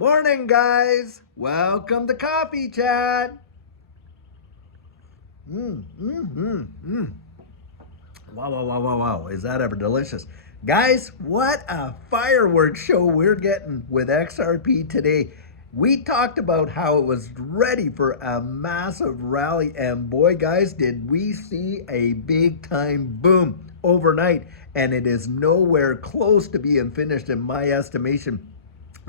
Morning, guys. Welcome to Coffee Chat. Wow, wow, wow, wow, wow. Is that ever delicious? Guys, what a fireworks show we're getting with XRP today. We talked about how it was ready for a massive rally, and boy, guys, did we see a big time boom overnight, and it is nowhere close to being finished in my estimation.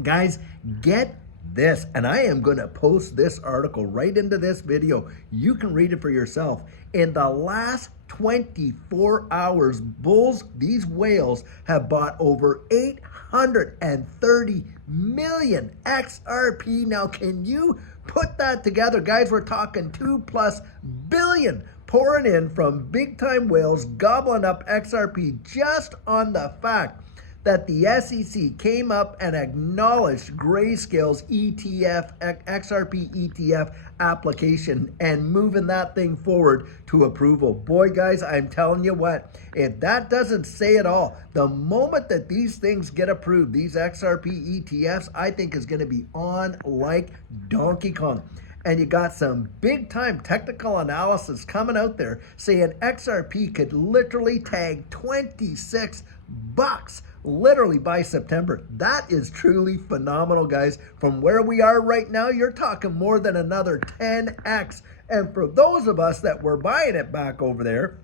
Guys, get this, and I am going to post this article right into this video. You can read it for yourself. In the last 24 hours, bulls, these whales, have bought over 830 million XRP. Now, can you put that together? Guys, we're talking 2+ billion pouring in from big time whales gobbling up XRP just on the fact that the SEC came up and acknowledged Grayscale's ETF, XRP ETF application and moving that thing forward to approval. Boy, guys, I'm telling you what, if that doesn't say it all, the moment that these things get approved, these XRP ETFs, I think is going to be on like Donkey Kong. And you got some big time technical analysis coming out there saying XRP could literally tag 26 bucks literally by September. That is truly phenomenal, guys. From where we are right now, you're talking more than another 10x. And for those of us that were buying it back over there,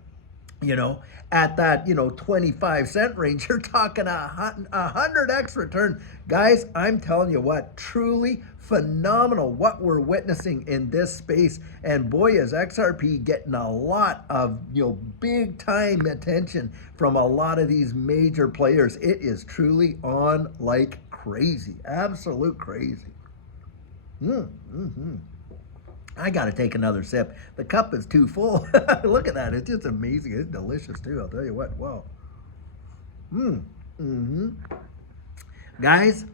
at that 25-cent range, you're talking a 100x return. Guys, I'm telling you what, truly phenomenal what we're witnessing in this space. And boy, is XRP getting a lot of big time attention from a lot of these major players. It is truly on like crazy, absolute crazy. I got to take another sip. The cup is too full. Look at that. It's just amazing. It's delicious, too. I'll tell you what. Wow. Guys,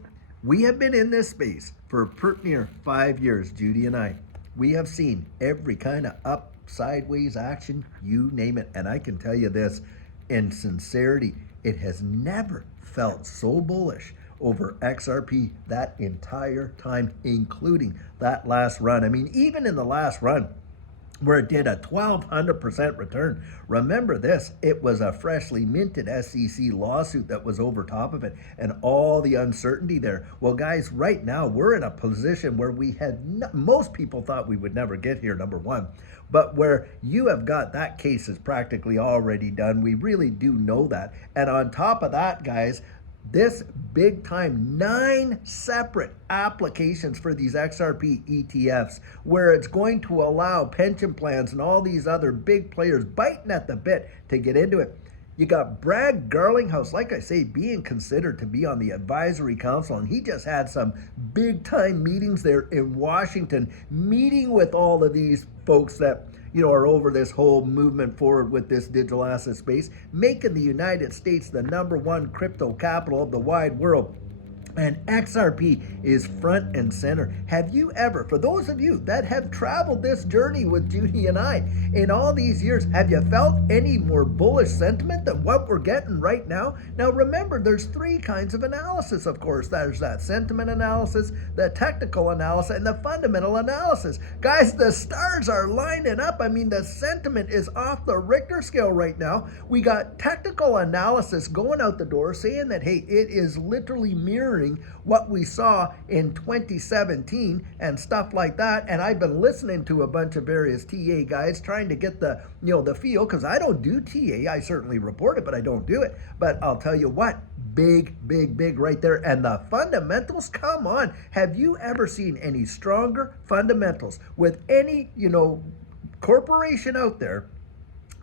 we have been in this space for pretty near 5 years, Judy and I. We have seen every kind of up, sideways action, you name it. And I can tell you this, in sincerity, it has never felt so bullish over XRP that entire time, including that last run. I mean, even in the last run, where it did a 1,200% return. Remember this, it was a freshly minted SEC lawsuit that was over top of it and all the uncertainty there. Well, guys, right now we're in a position where we had, most people thought we would never get here, number one, but where you have got that case is practically already done. We really do know that. And on top of that, guys, this big time 9 separate applications for these XRP ETFs, where it's going to allow pension plans and all these other big players biting at the bit to get into it. You got Brad Garlinghouse, like I say, being considered to be on the advisory council, and he just had some big time meetings there in Washington, meeting with all of these folks that are over this whole movement forward with this digital asset space, making the United States the #1 crypto capital of the wide world. And XRP is front and center. Have you ever, for those of you that have traveled this journey with Judy and I in all these years, have you felt any more bullish sentiment than what we're getting right now? Now remember, there's 3 kinds of analysis, of course. There's that sentiment analysis, the technical analysis, and the fundamental analysis. Guys, the stars are lining up. I mean, the sentiment is off the Richter scale right now. We got technical analysis going out the door saying that, hey, it is literally mirroring what we saw in 2017 and stuff like that. And I've been listening to a bunch of various TA guys trying to get the the feel, because I don't do TA. I certainly report it, but I don't do it. But I'll tell you what, big right there. And the fundamentals, come on. Have you ever seen any stronger fundamentals with any corporation out there?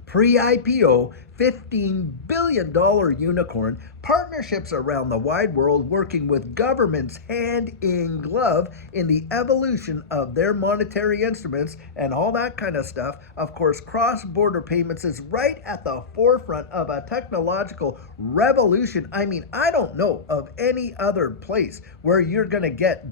Pre-IPO, $15 billion unicorn, partnerships around the wide world working with governments hand in glove in the evolution of their monetary instruments and all that kind of stuff. Of course, cross-border payments is right at the forefront of a technological revolution. I mean, I don't know of any other place where you're going to get,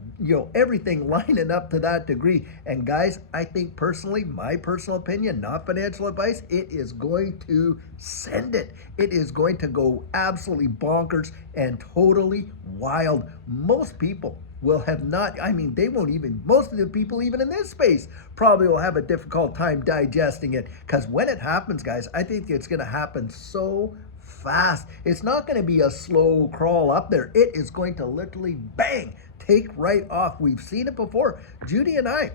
everything lining up to that degree. And guys, I think personally, my personal opinion, not financial advice, it is going to send it. It is going to go absolutely bonkers and totally wild. Most people will have not, I mean, they won't even, most of the people even in this space probably will have a difficult time digesting it, because when it happens, guys, I think it's going to happen so fast. It's not going to be a slow crawl up there. It is going to literally bang, take right off. We've seen it before. Judy and I,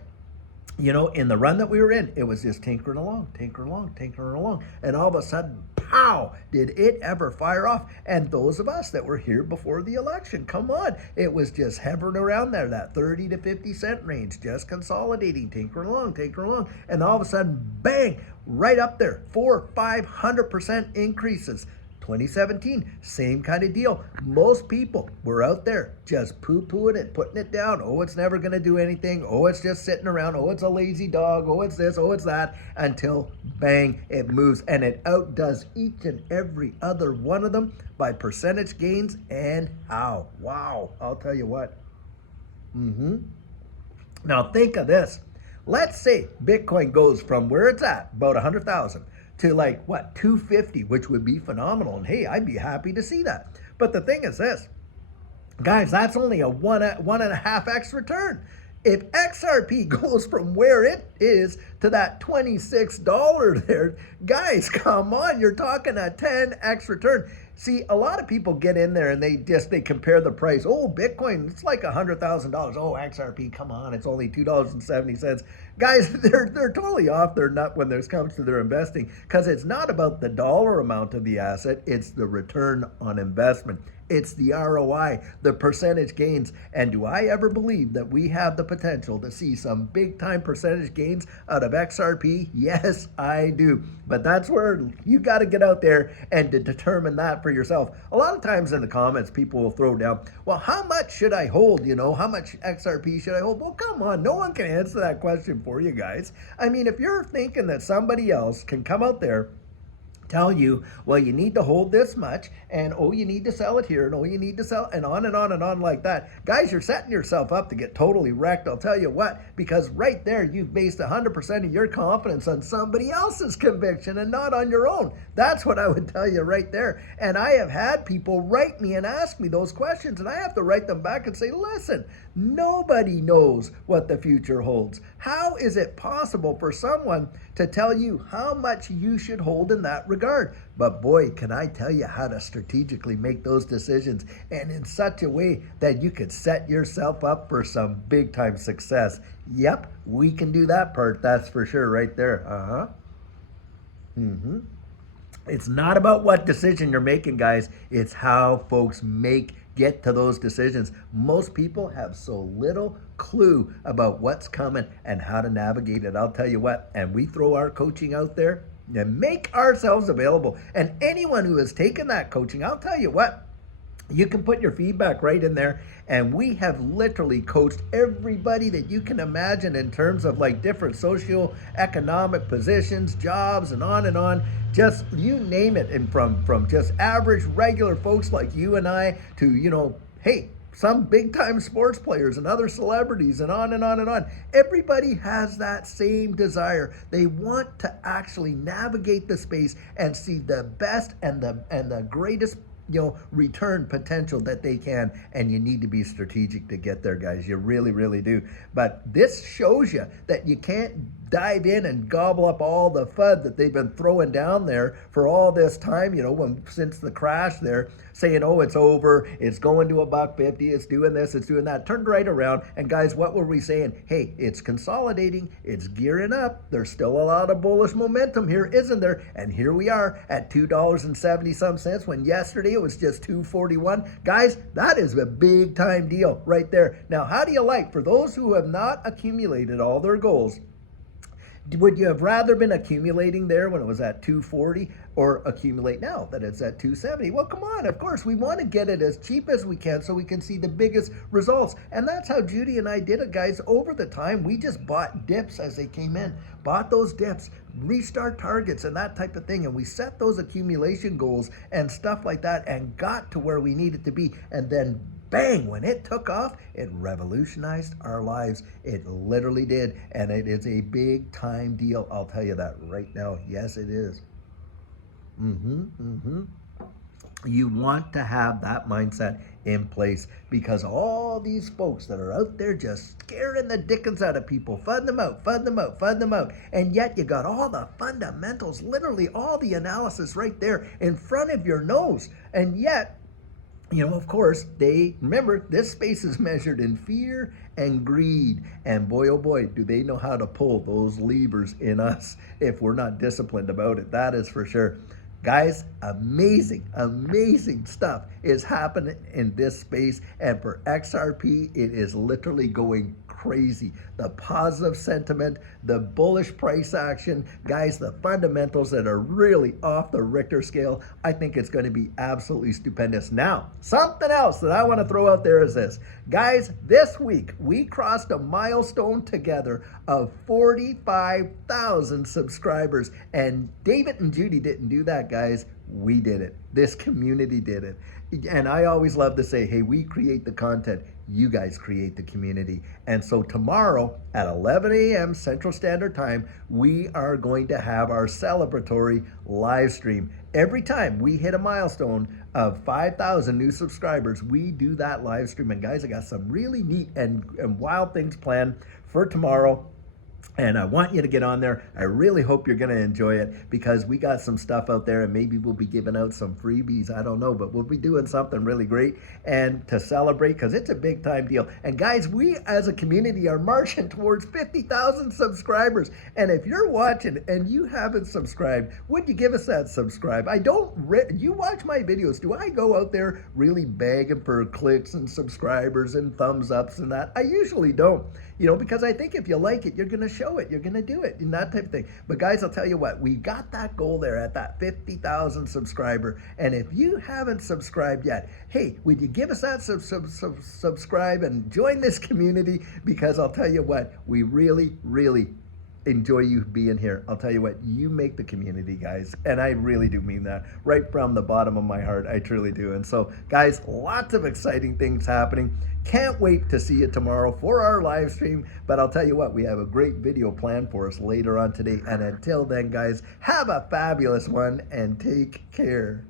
you know, in the run that we were in, it was just tinkering along, tinkering along, tinkering along. And all of a sudden, pow, did it ever fire off. And those of us that were here before the election, come on, it was just hovering around there, that 30 to 50 cent range, just consolidating, tinkering along, tinkering along. And all of a sudden, bang, right up there, 400-500% increases. 2017, same kind of deal. Most people were out there just poo-pooing it, putting it down. Oh, it's never going to do anything. Oh, it's just sitting around. Oh, it's a lazy dog. Oh, it's this. Oh, it's that. Until bang, it moves. And it outdoes each and every other one of them by percentage gains and how. Wow. I'll tell you what. Now think of this. Let's say Bitcoin goes from where it's at, about 100,000, to like what, 250, which would be phenomenal. And hey, I'd be happy to see that. But the thing is this, guys, that's only a 1.5x return. If XRP goes from where it is to that $26 there, guys, come on, you're talking a 10x return. See, a lot of people get in there and they compare the price. Oh, Bitcoin, it's like $100,000. Oh, XRP, come on, it's only $2.70. Guys, they're totally off their nut when it comes to their investing, because it's not about the dollar amount of the asset, it's the return on investment. It's the ROI, the percentage gains. And do I ever believe that we have the potential to see some big time percentage gains out of XRP? Yes, I do. But that's where you got to get out there and to determine that for yourself. A lot of times in the comments, people will throw down, well, how much should I hold? You know, how much XRP should I hold? Well, come on, no one can answer that question for you guys. I mean, if you're thinking that somebody else can come out there, tell you, well, you need to hold this much, and oh, you need to sell it here, and oh, you need to sell, and on and on and on like that. Guys, you're setting yourself up to get totally wrecked, I'll tell you what, because right there, you've based 100% of your confidence on somebody else's conviction and not on your own. That's what I would tell you right there. And I have had people write me and ask me those questions, and I have to write them back and say, listen, nobody knows what the future holds. How is it possible for someone to tell you how much you should hold in that regard? But boy, can I tell you how to strategically make those decisions, and in such a way that you could set yourself up for some big time success. Yep, we can do that part, that's for sure right there. It's not about what decision you're making, guys. It's how folks get to those decisions. Most people have so little clue about what's coming and how to navigate it. I'll tell you what, and we throw our coaching out there and make ourselves available. And anyone who has taken that coaching, I'll tell you what, you can put your feedback right in there. And we have literally coached everybody that you can imagine in terms of like different socio-economic positions, jobs, and on. Just you name it. And from just average, regular folks like you and I to, you know, hey, some big time sports players and other celebrities and on and on. Everybody has that same desire. They want to actually navigate the space and see the best and the greatest, you know, return potential that they can. And you need to be strategic to get there, guys. You really, really do. But this shows you that you can't dive in and gobble up all the FUD that they've been throwing down there for all this time, you know, since the crash there, saying, oh, it's over, it's going to $1.50, it's doing this, it's doing that. Turned right around, and guys, what were we saying? Hey, it's consolidating, it's gearing up, there's still a lot of bullish momentum here, isn't there? And here we are at $2.70 when yesterday it was just $2.41. Guys, that is a big time deal right there. Now, how do you like, for those who have not accumulated all their goals, would you have rather been accumulating there when it was at 240 or accumulate now that it's at 270? Well, come on, of course, we want to get it as cheap as we can so we can see the biggest results. And that's how Judy and I did it, guys. Over the time, we just bought dips as they came in, bought those dips, reached our targets and that type of thing. And we set those accumulation goals and stuff like that and got to where we needed to be. And then bang, when it took off, it revolutionized our lives. It literally did. And it is a big time deal. I'll tell you that right now. Yes, it is. You want to have that mindset in place because all these folks that are out there just scaring the dickens out of people, fund them out, fund them out, fund them out. And yet you got all the fundamentals, literally all the analysis right there in front of your nose. And yet, of course, they remember this space is measured in fear and greed. And boy, oh boy, do they know how to pull those levers in us if we're not disciplined about it. That is for sure. Guys, amazing, amazing stuff is happening in this space. And for XRP, it is literally going crazy. The positive sentiment, the bullish price action, guys, the fundamentals that are really off the Richter scale. I think it's going to be absolutely stupendous. Now, something else that I want to throw out there is this. Guys, this week we crossed a milestone together of 45,000 subscribers. And David and Judy didn't do that, guys. We did it. This community did it. And I always love to say, hey, we create the content. You guys create the community. And so tomorrow at 11 a.m. Central Standard Time, we are going to have our celebratory live stream. Every time we hit a milestone of 5,000 new subscribers, we do that live stream. And guys, I got some really neat and wild things planned for tomorrow. And I want you to get on there. I really hope you're going to enjoy it because we got some stuff out there and maybe we'll be giving out some freebies. I don't know, but we'll be doing something really great and to celebrate because it's a big time deal. And guys, we as a community are marching towards 50,000 subscribers. And if you're watching and you haven't subscribed, would you give us that subscribe? You watch my videos. Do I go out there really begging for clicks and subscribers and thumbs ups and that? I usually don't, because I think if you like it, you're going to show it, you're going to do it, and that type of thing. But guys, I'll tell you what, we got that goal there at that 50,000 subscriber. And if you haven't subscribed yet, hey, would you give us that subscribe and join this community? Because I'll tell you what, we really, really enjoy you being here. I'll tell you what, you make the community, guys. And I really do mean that right from the bottom of my heart. I truly do. And so, guys, lots of exciting things happening. Can't wait to see you tomorrow for our live stream. But I'll tell you what, we have a great video planned for us later on today. And until then, guys, have a fabulous one and take care.